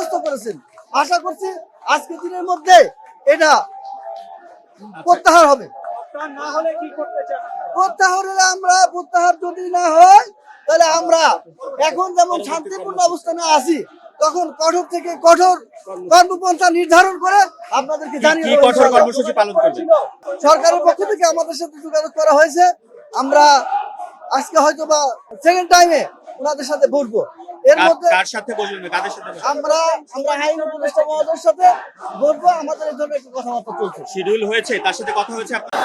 আশ্বস্ত করেছেন। আশা করছি আজকের দিনের মধ্যে এটা প্রত্যাহার হবে। প্রত্যাহার যদি না হয় তাহলে আমরা এখন যেমন শান্তিপূর্ণ অবস্থানে আছি, তখন কঠোর থেকে কঠোর কর্মপন্থা নির্ধারণ করে আপনাদেরকে জানিয়ে দেব। কঠোর কর্মসূচি পালন করবেন? সরকারের পক্ষ থেকে আমাদের সাথে যোগাযোগ করা হয়েছে। আমরা আজকে হয়তো বা সেকেন্ড টাইমে ওনাদের সাথে বসবো। এর মধ্যে কার সাথে বসবেন, কাদের সাথে বসবেন? আমরা আইন উপদেষ্টা মহোদয়ের সাথে বলবো। আমাদের এই ধরনের একটা কথাবার্তা চলছে। শিডিউল হয়েছে, তার সাথে কথা হয়েছে আপনার?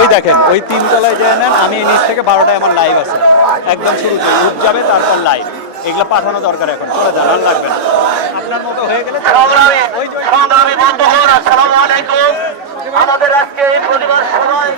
ওই দেখেন, ওই 3 তলায় যে নেন, আমি নিচ থেকে 12টায় আমার লাইভ আছে, একদম শুরুতে উঠ যাবে, তারপর লাইভ। এগুলো পাঠানো দরকার, এখন চলে যান, আর লাগবে না। আপনার মতো হয়ে গেলে সংগ্রামী বন্ধুগণ, আসসালামু আলাইকুম। আমাদের আজকে এই প্রতিবাদ সভায়